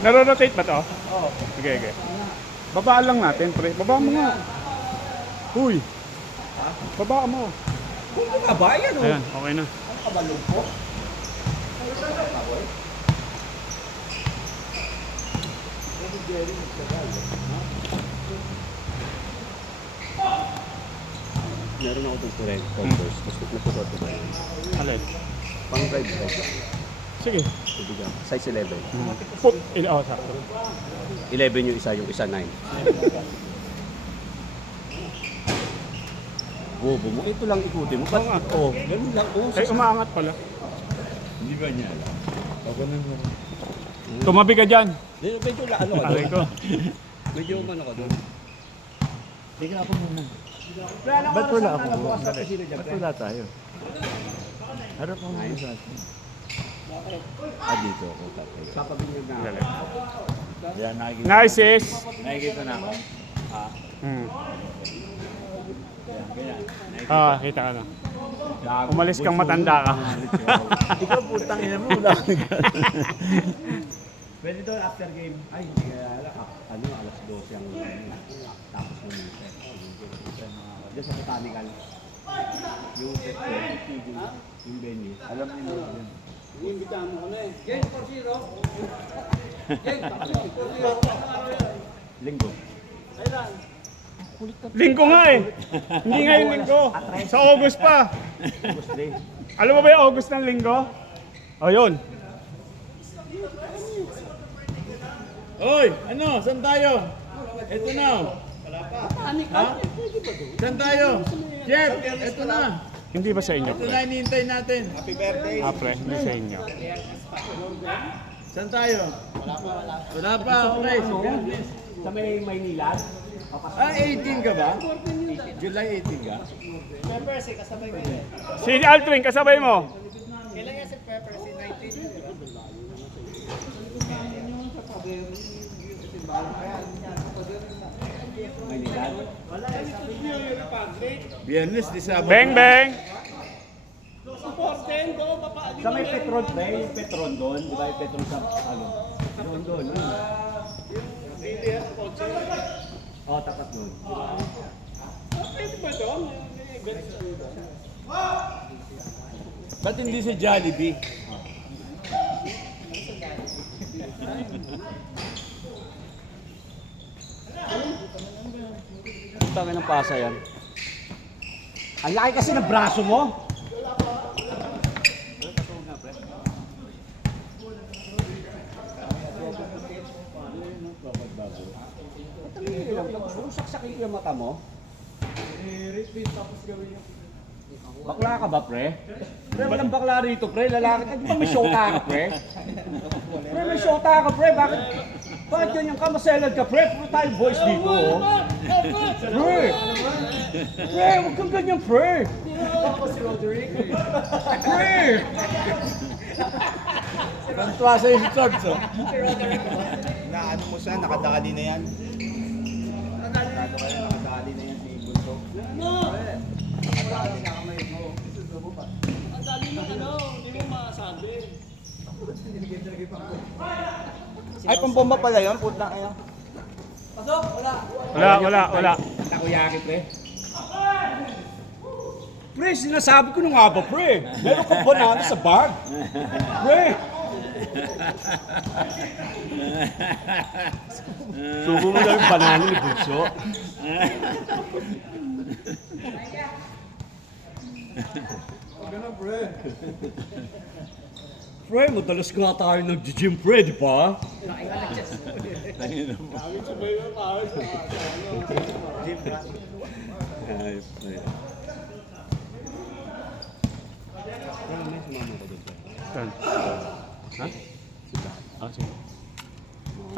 Naro-rotate ba to? Oo. Sige, sige. Babaan lang natin, pre. Babaan mo nga. Uy. Babaan mo. Kung ka ba? Yan o. Ayan, okay na. Ano ka ba, lumpo? Meron ako itong correct converse. Tapos napupot ko ba yun? Alin? Pang drive ba? Sige. Ibigyan. Size 11. Put. Oh, sakto. 11 yung isa 9. Bobo mo. Ito lang ikutin mo. Oo nga. Oo, ganun lang. Oo, Ay, umaangat pala. Hindi ba niya alam? Ako na mo. Tumabi ka dyan. Medyo ano ka Aray ko. doon. Medyo umano ka doon. Tingnan ako muna. Ba't wala ako? Ba't Wala tayo. Harap mo muna sa atin. dito ako tatay. Papabinyag na ako. Galing. Yan, nakikita. Nice, sis. Nakikita na ako. Hmm. Yan, ganyan. Ah, kita ka na. Umalis kang matanda ka. Ikaw putang ina mo. Wala ka. Pwede doon after game. Ay, hindi kaya ano, alas 12 ang tapos mo nito. Diyan sa botanical. Yung set ko, yung venue. Alam niyo yun. Iimbitahan mo kami. Game 4-0. Game 4-0. Linggo. Linggo nga eh. Hindi ngayon linggo. Sa August pa. August day. Alam mo ba yung August ng linggo? O yun. Oy, ano? Saan tayo? Ito na. Ha? Saan tayo? Jeff, ito na. Hindi ba sa inyo, Ito pre? na hinihintay natin. Ah, pre, hindi sa inyo. Saan tayo? Wala pa. Okay, sige. Sa may Maynila. 18 ka ba? July 18 ka? Si Aldrin, kasabay mo. Maynila. Biyernes, di Sabado. Beng, beng. Sa may Petron, pre, yung Petron doon. Di ba yung Petron sa, ano? Doon. Oo, tapat doon. Ba't hindi sa Jollibee? Tangin ng pasa yan. Ang laki kasi ng braso mo. Saksakin ko yung mata mo. Bakla ka ba, pre? Pre, walang bakla rito, pre. Lalaki ka. Di ba may shota ka, pre? Pre, may shota ka, pre. Bakit ganyan ka? Maselad ka, pre. Puro tayo boys dito, oh. Pre! Pre, huwag kang ganyan, pre. Pre! Kantuwa sa'yo si Chugs, oh. Na ano mo siya, nakadali na yan. Nakadali na yan si Bunso. Ang dali ng ano, hindi mo masabi. Ay, pambomba pala yun, putang ina. Wala. Takoyaki, pre. Pre, sinasabi ko na nga ba, pre? Meron ka banana sa bag? Pre! Subo mo na yung banana ni Bunso. Pre, madalas nga tayo nag-gym, pre, di ba? Ayos na yan. Ano may sumama ko doon? Saan? Ha? Sige.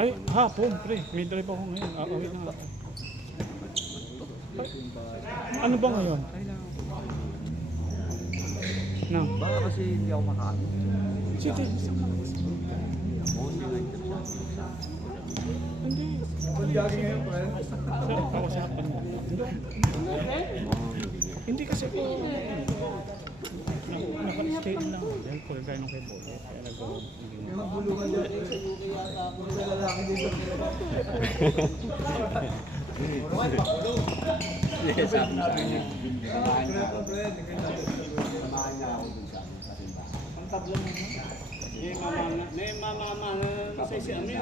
Ay, hapon, pre. May drive ako ngayon. Wait na. Ano ba ngayon? No. Baka kasi hindi ako makaano. Sige. Hindi. Pag-usapan mo. Hindi kasi po. Naka-stay lang. Dahil po, gaya nung kay Bolo. Kaya nagawa. Yes, sabi niya. Samahan niya ako. Samahan niya ako dun sa simbahan. Ang tablo mo. May mamama na sa isi amin.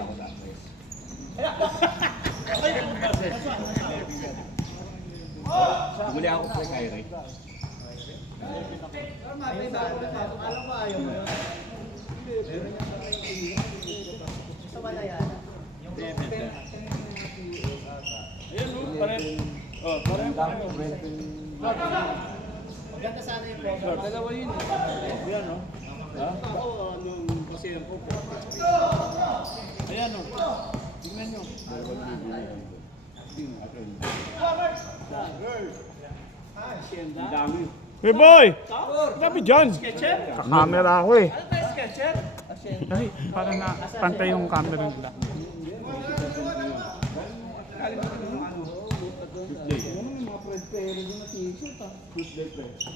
Bumuli ako kay Kyrie. Ayan, no? Parang Ganda sana yung program. dalawa yun. Ayan, no? Ako, anong kasi ang po. Ayan, no? Tingnan nyo. Hacienda. Ang dami. Hey boy! Sabi dyan! Sketcher? Ka-camera ako eh. Ano tayo sketcher? Ay, para na pantay yung camera nila.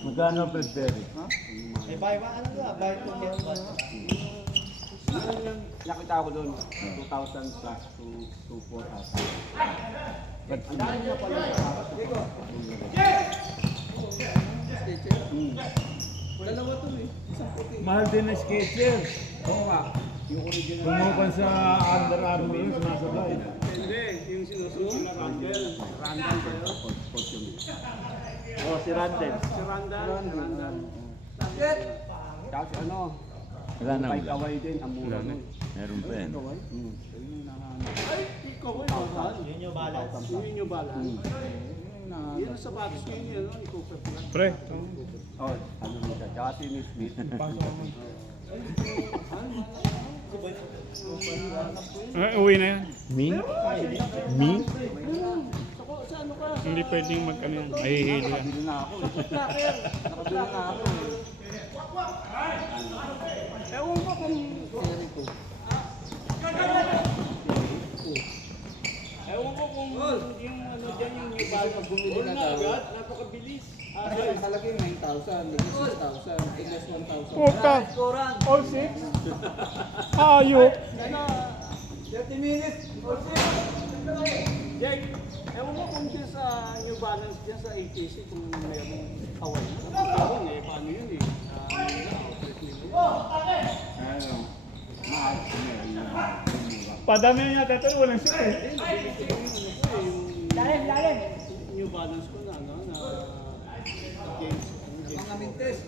Magkano, Fred Perry? May buy one, ano ba? Buy two, get one. Nakita ko doon, 2,000 plus to 4,000. Mahal din na Skechers. Oo nga. Tumukan sa Under Armour yun, sumasabay. Hindi, yung sinusunod na Randall. Randall ba yun? Oh, si Randall. Si Randall? Randall. Tapos ano, Wala na, may kaway din, ang mura nun. Meron pa yan. Ay, ikaw ay mahal. Yun yung balance. Yun yung balance. Yun ang sapatos ko yun, no? Ikaw pa pala. Pre. Oh, ano mo siya, tsaka si Miss Smith. Uwi na yan. Me? Me? Sa ano ka? Hindi pwedeng mag-ano yan. Mahihili yan. Nakabili na ako. Nakabili na ako. Ewan ko kung... Ewan ko kung yung ano dyan yung new balance. bumili na All daw. agad, napakabilis. Ay, ang malaki yung 9,000, maybe 6,000, tignas 1,000. Puta! All six? Ayok! 30 minutes! Jake, ewan ko kung dyan sa new balance dyan sa ATC kung mayroong kaway. Meron eh, paano yun eh? Ano, mahal. Padami na yata ito. Walang sila eh. Lalim! New balance ko na, no? Na against, Mga mintes!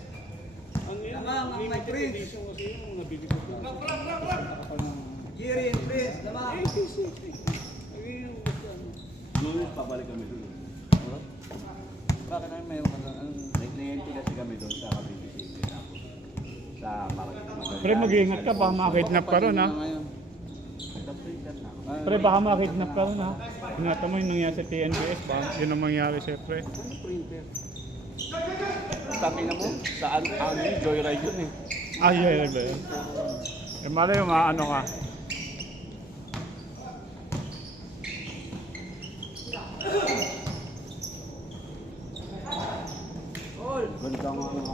ano yun? Tama, mga Limited microbes. edition kasi yung nabili ko. Year in Prince, tama! ATC. Ayun yung basta ano. Lunes, pabalik kami doon. Bakit naman mayroon ka doon? May kliyente kasi kami doon sa Cavite City. Sa Marikina. Pre, mag-iingat ka. Baka makidnap ka ron ha. Pre, baka makidnap ka ron ha. Ingatan mo yung nangyari sa TNBS ba? Yun ang mangyari siyempre. Ano printer? Tangina mo, saan joyride yun eh. Ah, yeah, ba yun? Eh, malay mo, ano ka? Ganda nga ng ano.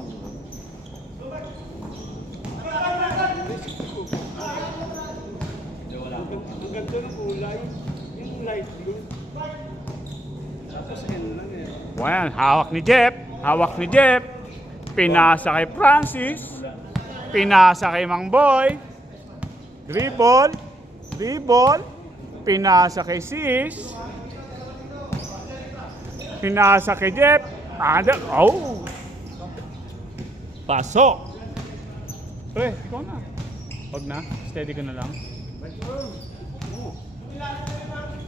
Ang ganda ng kulay. Yung light blue. Tapos yan lang eh. Well, hawak ni Jeff. Hawak ni Jeff. Pinasa kay Francis. Pinasa kay Mang Boy. Dribble. Dribble. Pinasa kay Sis. Pinasa kay Jeff. Ada. Oh! Pasok! Pre, ikaw na. Huwag na. Steady ka na lang.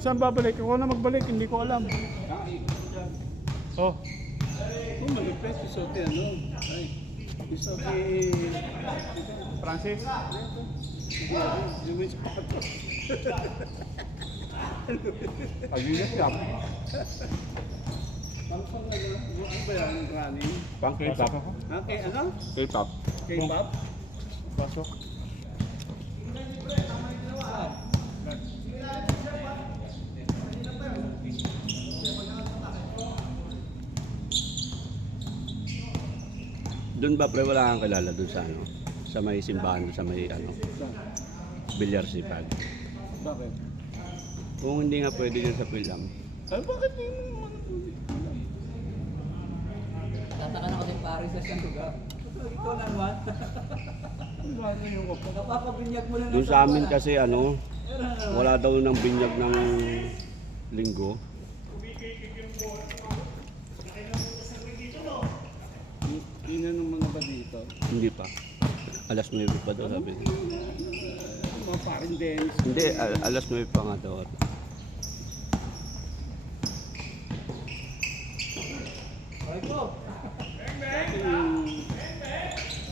Saan babalik? Ako na magbalik. Hindi ko alam. Oh. Oh, malupit. Isote ano. Ay. Isote. Francis? Luis Pato. Pag-ilas yan. Ano ba yan? Running? Pang K-pop. Ha? Kay ano? K-pop. K-pop? Pasok. Doon ba pre wala kang kilala doon sa ano? Sa may simbahan, sa may ano? Bilyar sipag. Bakit? Kung hindi nga pwede dyan sa film. Ay, bakit yun? Tataka na kasi Paris sa siyang lugar. Ikaw naman. Ano yung ako? Napapabinyag mo lang. Doon sa amin kasi ano, wala daw ng binyag ng linggo. Ina ng mga ba dito? Hindi pa. Alas 9 pa daw sabi. Mga paring dance. Hindi, alas 9 pa nga daw. Dati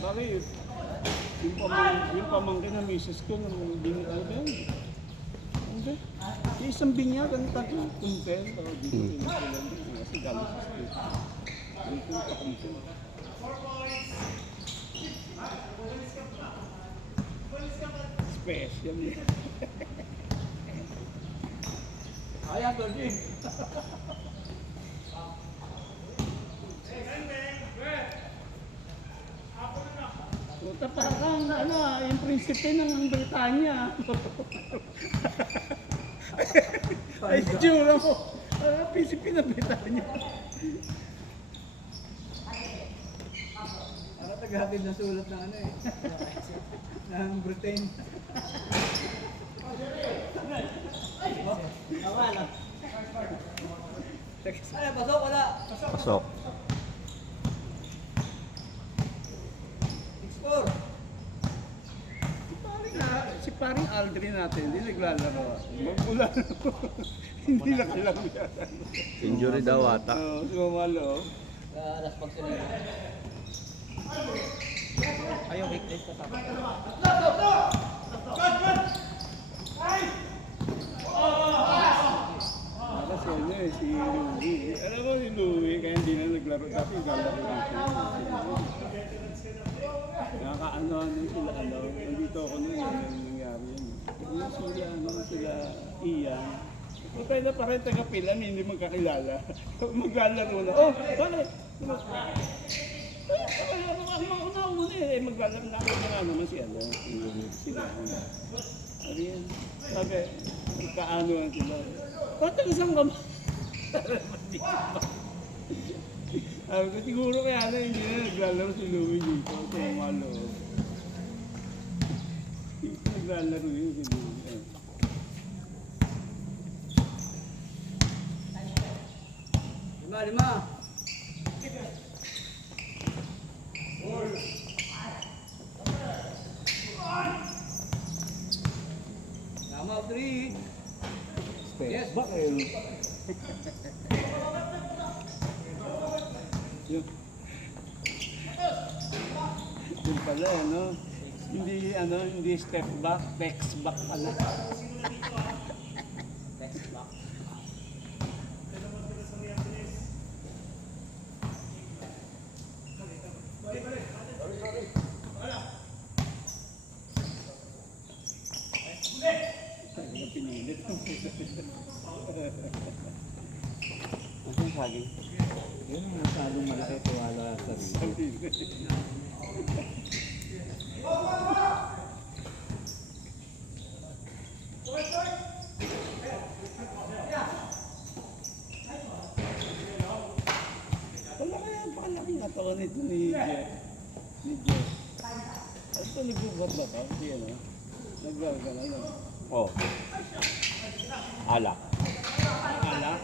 bakit? Yung pamangkin na misis ko nung binigay ko yun. Hindi. Yung isang binyag, ang tayo, kumpel. Dito pinagpilan din. Kasi galing sa street. Dito pa kumpel. Special yun. Ayan, Tony. Puta parang ano, yung prinsipe ng Britanya. Ay, itsura mo. Parang prinsipe ng Britanya. Para tagahatid na sulat ng ano eh. Ng Britain. Tama na. Ano, pasok wala? Pasok. 6-4. Si paring Aldrin natin, hindi naglalaro. Magmula na. Hindi nakalaro yata. Injury daw ata. Sumalo. Last pag sila. Ayaw weekdays ka tapos. Kasi ano eh, si Louie. Alam mo si Louie, kaya hindi na naglaro dati. Galaro lang siya. Nakakaano sila, ano. Nandito ako nun, yung nangyari yun. Yung sila Ian. Patay na pa rin taga-pilan, hindi magkakilala. Maglalaro na. Oh, bakit? Ang mauna-una eh, maglalaro na ako na naman si ano. Sila. Sabi yan. Sabi, magkaano lang sila. Bakit tagasang ka ba? Sabi ko, siguro kaya na hindi na naglalaro si Louie dito. Tumalo. Hindi naglalaro yun si Louie. Lima. Tama, 3. Yes. Bakit? Yun pala, ano? Hindi step back, text back pala. Text back. mainit. Ano yung saging? Yun ang masyadong malaki tiwala sa sarili. Wala kaya ang palaking katawan nito ni Jeff. Ni Jeff. Ito nagbubat ba ka? Hindi ano? Nagagana na. Oh. Alak. Alak.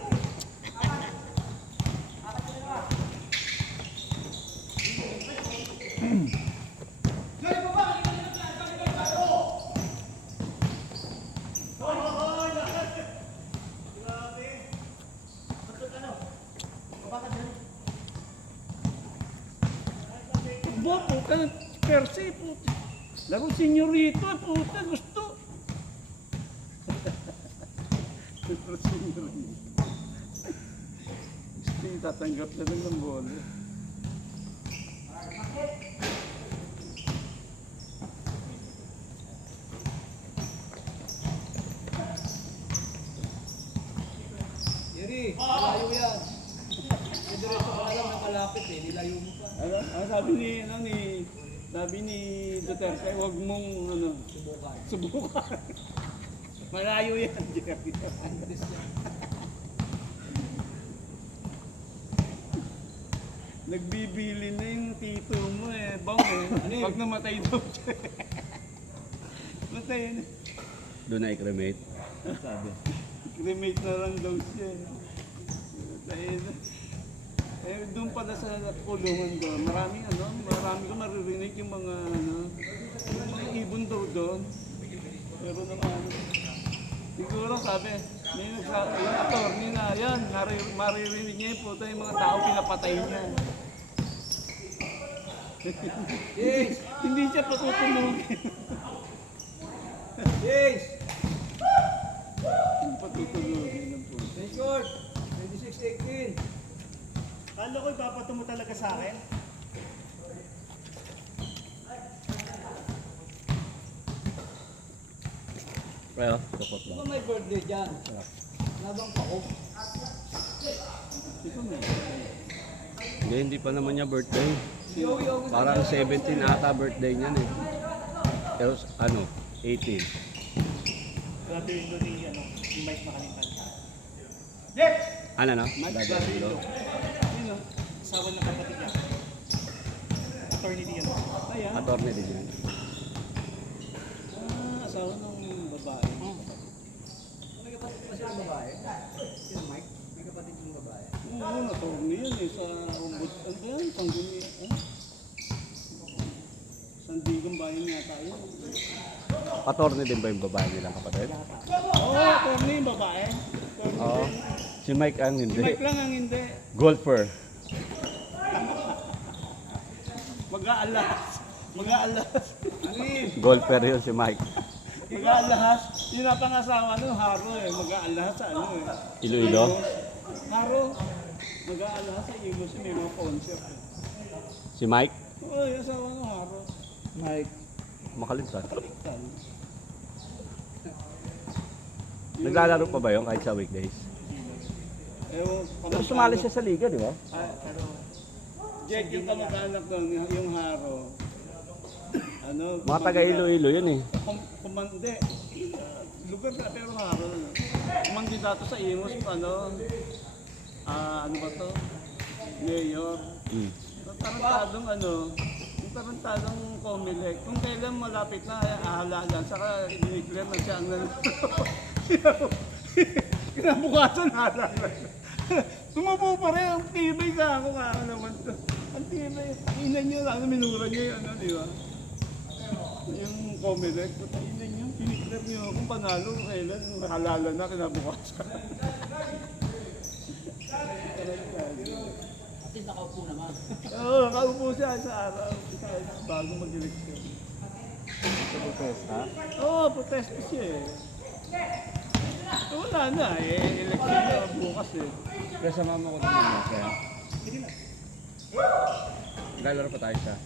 Bobo ka ng Percy, puti. Laro senyorito, puti, gusto. Laro senyorito. Gusto yung tatanggap na lang ng bola. Yeri, malayo yan. Yung diretso ka na lang nakalapit eh, nilayo mo pa. Ano sabi ni Duterte, huwag mong subukan. Malayo yan, Jerry. Nagbibili na yung tito mo eh, bang eh. Pag namatay daw siya. Matay na. Doon na i-cremate. Sabi. Cremate na lang daw siya. Matay na. Eh, doon pala sa kulungan doon, marami ko maririnig yung mga yung mga ibon daw doon. Pero naman, siguro sabi, yung attorney na yan, maririnig niya yung puta yung mga tao pinapatay niya. Yes! Hindi siya patutulogin. Yes! Hindi patutulogin ng puta. Record! 26-18. Kala ko ipapato mo talaga sa akin? Kaya, support Di lang. ba may birthday dyan? Labang pa ko. Hindi pa naman niya birthday. Yowie August. Parang 17 ata birthday niyan eh. Pero ano, 18. Grabe yung doon yung Mike Makalitan. Ano na? Dadalo. Sino? Asawa ng kapatid niya. Attorney din yan. Ayan. Attorney din yan. Asawa ng babae. May kapatid pa silang babae? Sino Mike? May kapatid yung babae? Oo, attorney yan eh, sa ombudsman yan, Sangguni. Sandigong bayan yata yun. Attorney din ba yung babae nilang kapatid? Oo, attorney yung babae. Oo. Si Mike ang Si hindi. Mike lang ang hindi. Golfer. Mag-aalahas. Mag-aalahas. Ano yun? Golfer yun si Mike. Mag-aalahas. Yun ang pangasawa nun, Haro eh. Mag-aalahas sa ano eh. Iloilo? Haro. Mag-aalahas sa Ilos. May mga concert eh. Si Mike? Oo, yung asawa ng Haro. Mike, Makalimutan. Tal. Naglalaro pa ba yun kahit sa weekdays? Ewan, Pero sumali siya sa liga, di ba? Pero, Jack, yung kamag-anak nun, yung Haro. Ano? Mga taga Iloilo yun eh. Kumande. Lugar na, pero Haro. Kumandidato sa Imos, ano? Ano ba to? Mayor. Hmm. Tarantadong ano? Yung tarantadong Comelec. Kung kailan malapit na, ahalagan. Saka dinikler na siya ang nanalo. Kinabukasan halagan. Tumupo pa rin ang tibay sa ako nga naman to. Ang tibay, takinan niya lang, minura niya yung ano, di ba? Yung Comelec, takinan niya, dinikler niya kung panalo, kailan, halalan na, kinabukasan. Ate, nakaupo naman. Oo, nakaupo siya sa araw, bago mag-eleksyon. Sa protesta? Oo, protesta siya eh. Wala na eh, election na bukas eh. Kaya sa mama ko naman na kaya. Naglalaro pa tayo siya.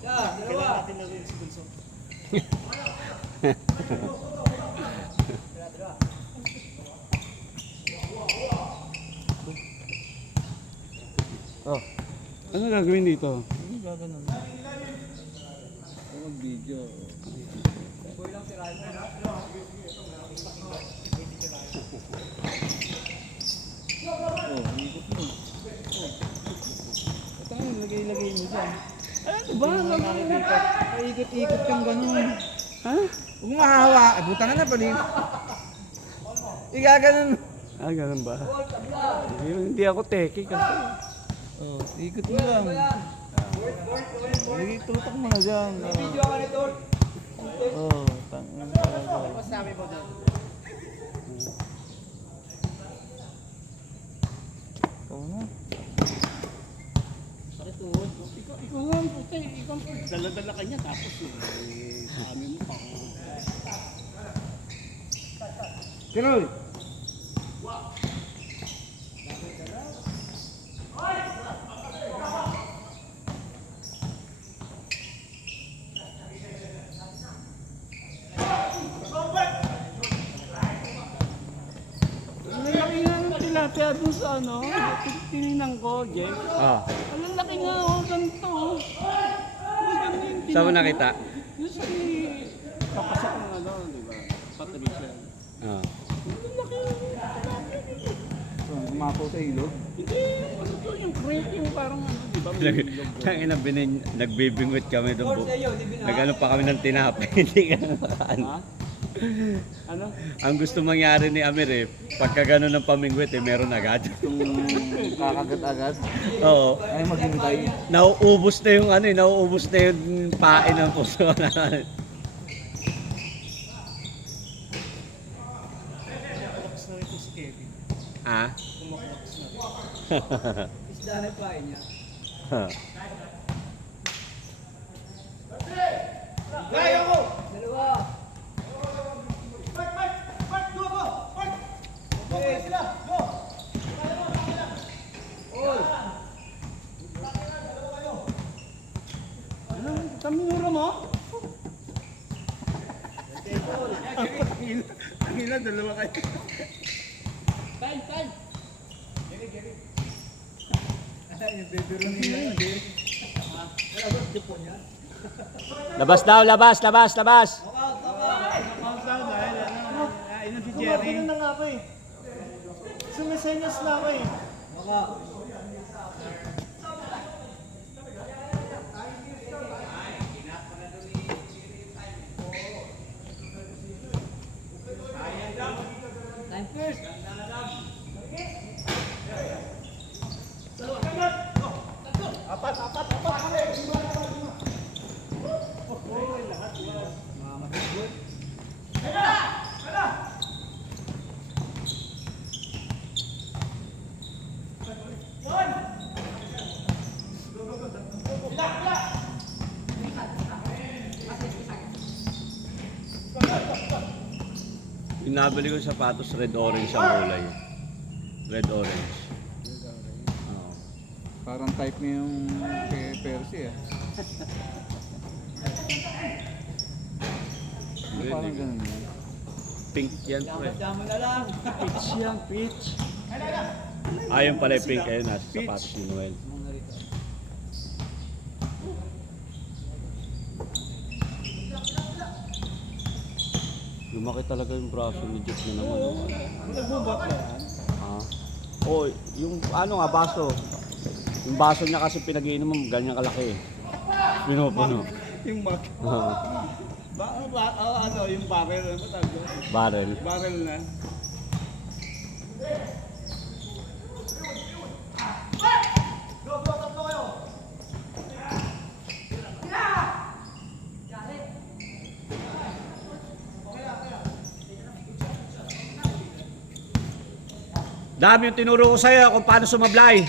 Siya, dalawa. natin na rin si Bunso. Ano gagawin dito? Ano gaganon? Mag-video. Boy lang tirahin mo. Oh, ikot mo. Ito nga, lagay-lagay mo dyan. Ano ba? Paikot-ikot kang gano'n. Ha? Huwag mo hahawa. Buta nga na pala. Igaganon. Ah, ganun ba? Hindi ako teki kasi. Oh, ikot mo lang. Lagi tutok mo na dyan. Video ka nito. Oh, tangin talaga. Masabi mo doon. Ikaw na. Ikaw nga, puti. Ikaw, dala-dala ka niya tapos sa amin mo pa ako. Tiroy! Ang laki nga ng tilapia dun sa ano, tininan ko, Jeff. Ah. Ang laki nga, ganito. Ganito yung Saan mo nakita? Yung sa papasok ng ano, di ba? Patricia. Ah. Umapaw sa ilog. Hindi, ano to, yung crepe, yung parang ano, di ba? May ilog doon. Tangina, nagbibingwit kami doon. Nag-ano pa kami ng tinapay. Hindi ka ano. Ha? Ano? Ang gusto mangyari ni Amir eh, pagka gano'n ng pamingwit eh, meron agad. Kakagat agad. Oo. Ay, maghintay. Nauubos na yung ano eh, nauubos na yung pain ng puso. Ah? Isda na pain niya. Dalawa. Ano? Taminura mo? Ang ina, dalawa kayo. Labas daw, labas, labas, labas! Inom si Jerry. na nga ako eh. Sumisenyas na ako eh. Baka. Time first. Yung nabili ko sapatos, red-orange ang kulay. Red-orange. Oo. Parang type niya yung kay Percy ah. Green, Parang eh. ganun yun. Pink yan pre. Dama na lang. Pitch yan, pitch. Ayun pala yung pink, ayun nasa sapatos ni Noel. Lumaki talaga yung braso ni Jeff na naman. Oh. Nagbubat na yan. Ah. Oh, yung ano nga, baso. Yung baso niya kasi pinag-iinom mo, ganyan kalaki eh. Pinupuno. Yung mak. Ano, yung barrel na ba tawag doon? Barrel. Barrel na. Dami yung tinuro ko sa'yo kung paano sumablay.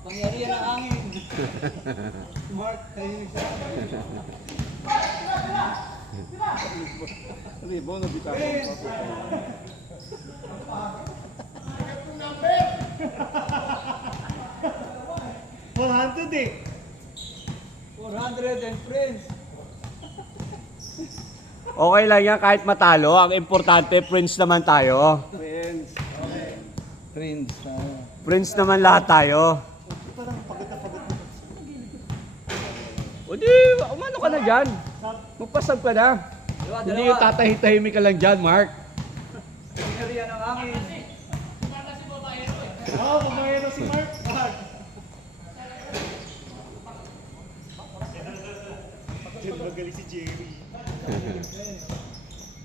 Pangyarihan ng hangin. Mark, tahimik sa Ribo, nabita ko. $400 and friends. Okay lang yan kahit matalo. Ang importante, friends naman tayo. Friends. Friends. Friends naman lahat tayo. O di, umano ka na dyan. Magpasab ka na. Diba, Hindi yung tatahi-tahimik ka lang dyan, Mark. Pinarihan ang hangin. Oo, pumayero si Mark. Magaling si Jerry.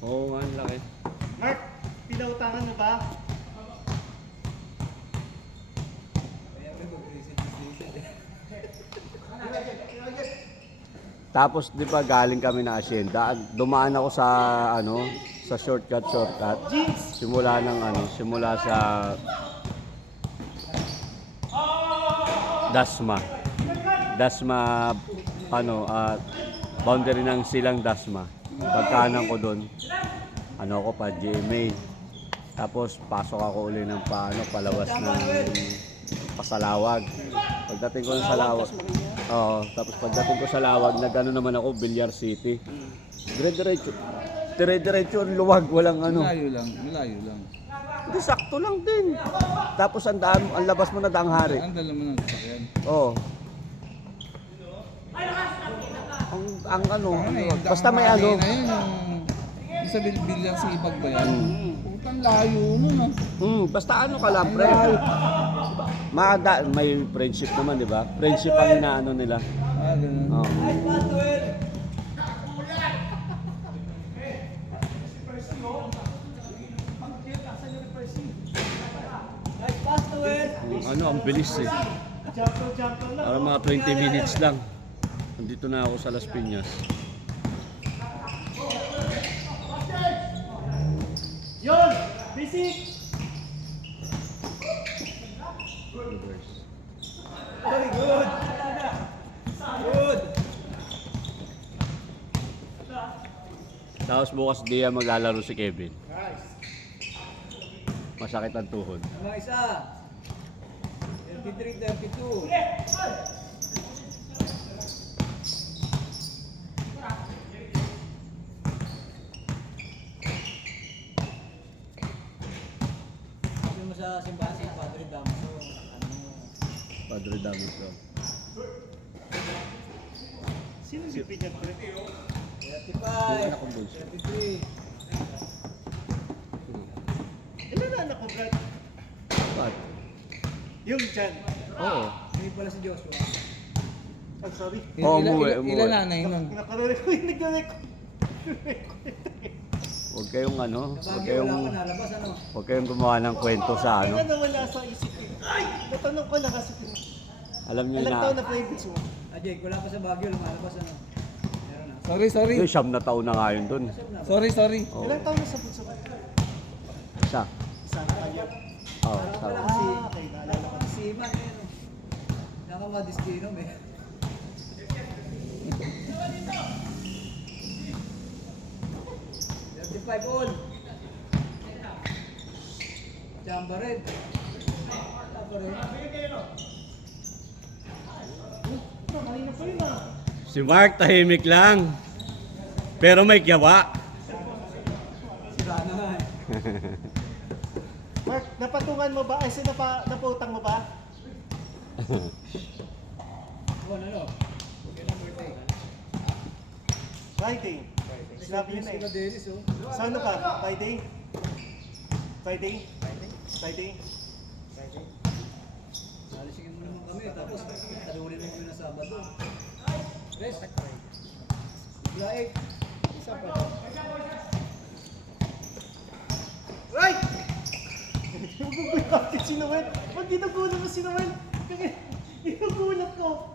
Oo nga, ang laki. Mark, pinautangan mo ba? Tapos di ba galing kami na Hacienda, dumaan ako sa sa shortcut. Simula sa Dasma. Boundary ng Silang Dasma. Pagkanan ko doon, ako pa GMA. Tapos pasok ako uli ng palabas ng Pasalawag. Pagdating ko sa Lawag, tapos pagdating ko sa Lawag, naman ako Villar City. Dire-diretso ang luwag, walang Malayo lang. Hindi, sakto lang din. Tapos ang labas mo na Danghari. Ang dala mo ng sasakyan. Oo. Basta may Na yun, yung sa Bilyang sa Ibag ba yan? Putang layo nun basta ka lang, pre. May friendship naman, di ba? Friendship ang inaano nila. Ganun. Oo. Ang bilis eh. Para mga 20 minutes lang. Nandito na ako sa Las Piñas. Yon! Basic! Very good! Good! Tapos bukas di maglalaro si Kevin. Masakit ang tuhod. Mga isa. 33, 32. Sabi mo sa simbahan si Padre Damaso, Padre Damaso. Sino si Pinyag pre? 35, Anak kong bunso. 33. Ilan na anak mo, Brad? Ba't? Yung dyan. Oo. Hindi pala si Joshua. I'm sorry. umuwi. Ilan nanay nun? Nakarecord, nagre-record. Huwag kayong Kabagi wala ka nalabas huwag kayong gumawa ng kwento sa Kaya nawala sa isip ko. Ay! Natanong ko lang kasi. Alam niyo Ilang na. taon na private mo? Jake, wala pa sa Baguio, lumalabas Meron na. Sorry. Yung 7 na taon na nga yun dun. Sorry. Oo. Ilang taon na sa bunso ko? Isa. Isa na kaya. Oo. Wala Isa. kasi, Okay, naalala ko. si Iman Nakamadistino eh. Five all. Jamba rin. Jamba rin. Kanina pa yun Si Mark tahimik lang. Pero may gawa. Sira na nga eh. Mark, napatungan mo ba? Ay, napautang mo ba? Ano? Kailan birthday? Friday. Sinabi niyo na eh. Dennis oh. Sa ano ka? Friday? Friday? Nalisigin mo naman kami tapos talunin mo kami na Sabado. Rest. Blaik. Isa pa. Right! Magugulat si Noel. Pag ginugulat mo si Noel, ginugulat ko.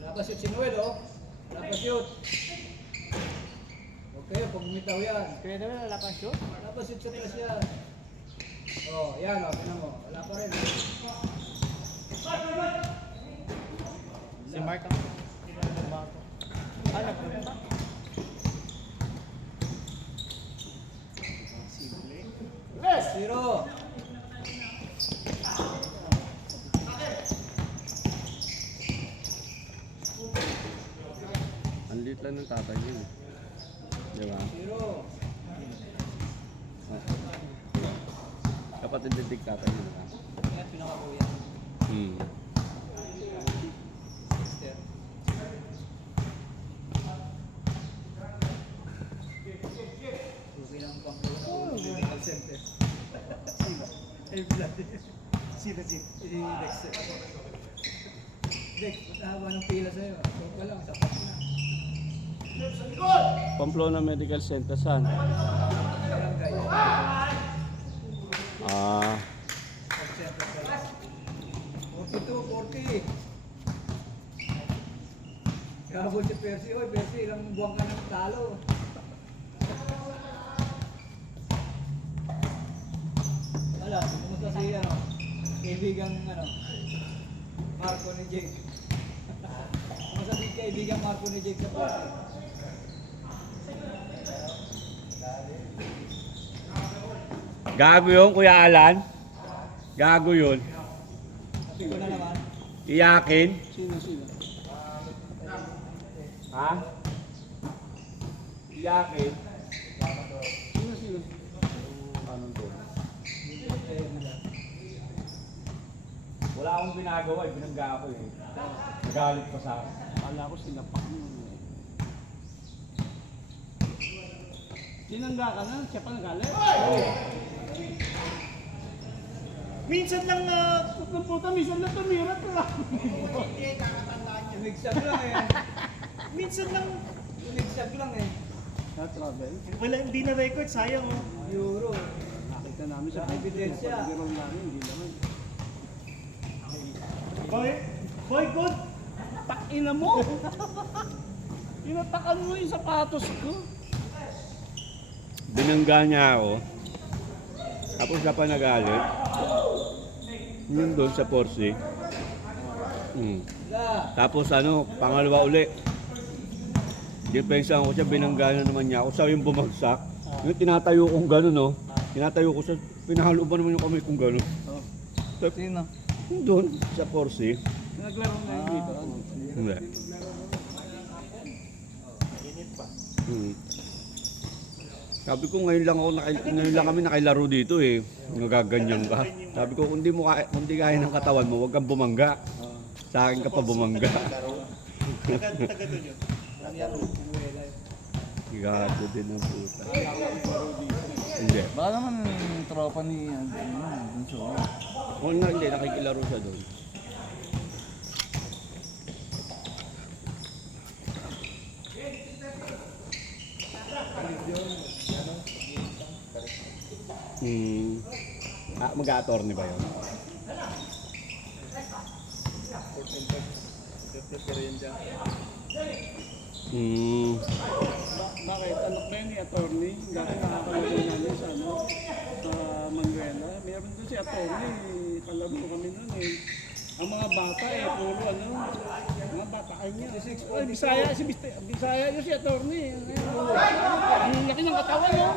Wala pa shoot si Noel oh. Wala pa shoot. Okay, pag bumitaw yan. Kaya naman wala pang shoot? Wala pa shoot sa tres yan. Oh, yan oh, tingnan mo. Wala pa rin. Si Mark ang anak ko. Zero. lang ng tatay niya. Eh. Di ba? Zero. Kapatid din tatay niya. Di ba? Yan, pinakakuya. Hmm. Sister. Ruby lang pang medical center. Sino? Si Dexter. Dex, matahaba ng pila sa'yo. Ito pa lang, sapat na. Pamplona Medical Center, saan? Barangay. Ah, Center pala. 42, 40. Kabol si Percy. Oy, Percy, ilang buwan ka ng talo. Wala, kumusta si kaibigang Marco ni Jake. Kumusta si kaibigang Marco ni Jake sa Percy? gago yun, Kuya Alan. Gago yun. Sabi ko na naman. Iyakin. Sino? Ha? Iyakin. Sino? Anong to? Wala akong ginagawa, binangga ako eh. Nagalit pa sa akin. Akala ko sinapak mo. Sinangga ka na? Siya pa nagalit? Minsan lang Ang puta, minsan na tumira ka lang. Tumigsag lang eh. minsan lang Tumigsag lang eh. Na-travel? wala hindi na record, sayang oh. Euro. Nakita namin sa Ebidensya. pag-giraw namin, hindi naman. Boy, good. Pakina mo! Inatakan mo yung sapatos ko. Binangga niya ako. Tapos siya pa nagalit. Yun doon sa Porsche. Tapos pangalawa uli. Depensa ko siya, binangga na naman niya ako. Sa yung bumagsak. Yung tinatayo kong gano'n, no? Tinatayo ko sa, pinahalo ba naman yung kamay kong gano'n? Sino? Yung doon, sa Porsche. Naglaro na yun dito. Hindi. Sabi ko ngayon lang kami nakailaro dito eh. Nagaganyan ka. Sabi ko kung di kaya ng katawan mo, huwag kang bumangga. Sa akin ka pa bumangga. Taga doon yun. Gato din ang puta. Hindi. Baka naman tropa ni Bunso. Kung hindi, nakikilaro siya doon. Mag-a-attorney ba yun? Bakit? Anak ba yun ni attorney? Dati nakakalago namin sa Manguela. Meron doon si attorney. Kalago kami nun eh. Ang mga bata puro mga bata kanya. Ay, Bisaya yun si attorney. Ang laki ng katawan mo.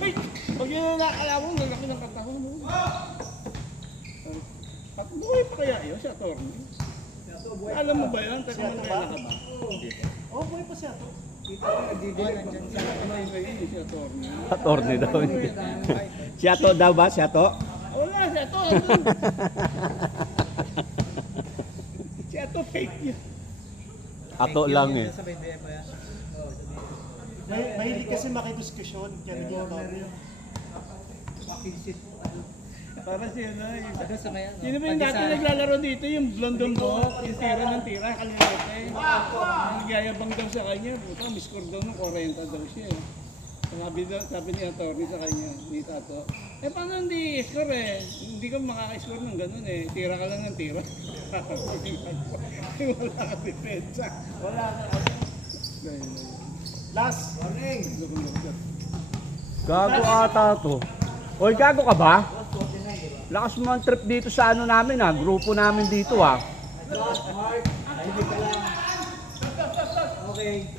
Ay, pag yun nakakala mo, ang laki ng katawan mo. At buhay pa kaya yun si attorney? Alam mo ba yan? Taga Manguela ka ba? Oh, boy pa siya to. Kita ko nagdidilig. Si attorney. Attorney daw. Si Ato daw ba? Si Ato? Wala, si Ato. Si Ato fake yun. Ato lang eh. Sa BDM pa yan. Mahilig kasi makidiskusyon. Kaya naging Makinsit po. Para siya na Ano sa mayan? Sino ba yung dati naglalaro dito? Yung blondong buhok, yung tira ng tira, kalimutan eh. Nagyayabang daw sa kanya, puta, miscore daw ng 40 daw siya eh. Sabi ni attorney sa kanya, ni Tato, paano hindi score eh? Hindi ka makaka-score ng ganun eh. Tira ka lang ng tira. Wala ka depensa. Wala ka. last. Warning! Gago ata to. Oy, gago ka ba? Lakas mo ang trip dito sa namin grupo namin dito Mark, hindi ka lang. Okay.